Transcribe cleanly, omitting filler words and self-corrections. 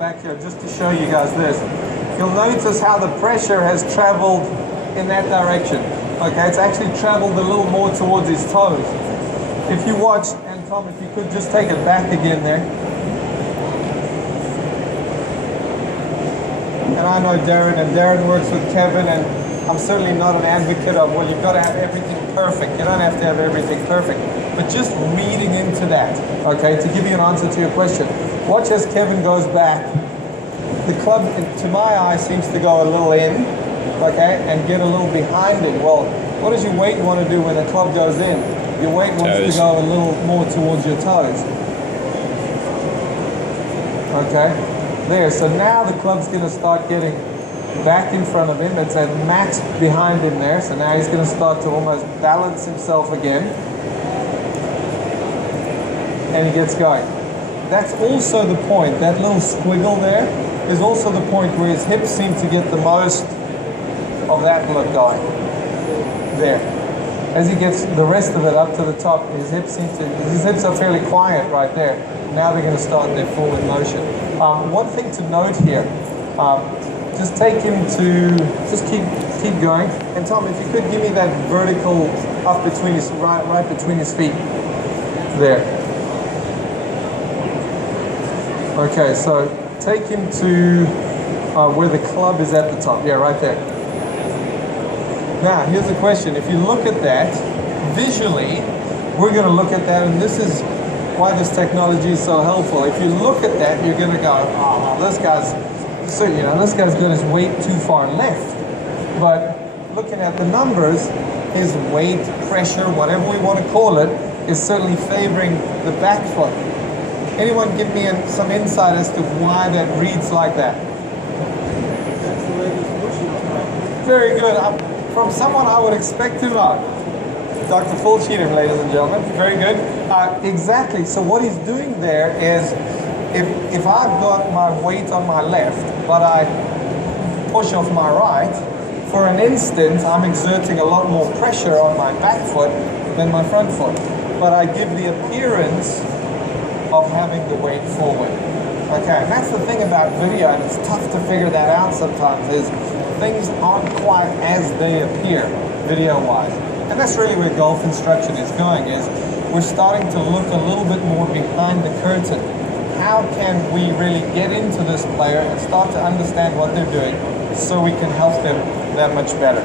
back here just to show you guys this. You'll notice how the pressure has traveled in that direction. Okay, it's actually traveled a little more towards his toes. If you watch, and Tom, if you could just take it back again there. And I know Darren, and Darren works with Kevin, and I'm certainly not an advocate of, well, you've got to have everything perfect. You don't have to have everything perfect. But just reading into that, okay, to give you an answer to your question. Watch as Kevin goes back. The club, to my eye, seems to go a little in, okay, and get a little behind it. Well, what does your weight want to do when the club goes in? Your weight wants to go a little more towards your toes. Okay, there. So now the club's going to start getting back in front of him. It's at max behind him there. So now he's going to start to almost balance himself again. And he gets going. That's also the point. That little squiggle there is also the point where his hips seem to get the most of that look going. There. As he gets the rest of it up to the top, his hips are fairly quiet right there. Now they're going to start their forward motion. One thing to note here, just take him to, just keep going. And Tom, if you could give me that vertical up between his, right between his feet. There. Okay, so take him to where the club is at the top. Yeah, right there. Now, here's the question. If you look at that, visually, we're going to look at that, and this is why this technology is so helpful. If you look at that, you're going to go, oh, this guy's got his weight too far left. But looking at the numbers, his weight, pressure, whatever we want to call it, is certainly favoring the back foot. Anyone give me some insight as to why that reads like that? Very good. From someone I would expect to know. Dr. Phil Cheatham, ladies and gentlemen. Very good. Exactly. So what he's doing there is, if I've got my weight on my left, but I push off my right, for an instant, I'm exerting a lot more pressure on my back foot than my front foot. But I give the appearance of having the weight forward. Okay, and that's the thing about video, and it's tough to figure that out sometimes, is things aren't quite as they appear, video-wise. And that's really where golf instruction is going, is we're starting to look a little bit more behind the curtain. How can we really get into this player and start to understand what they're doing so we can help them that much better?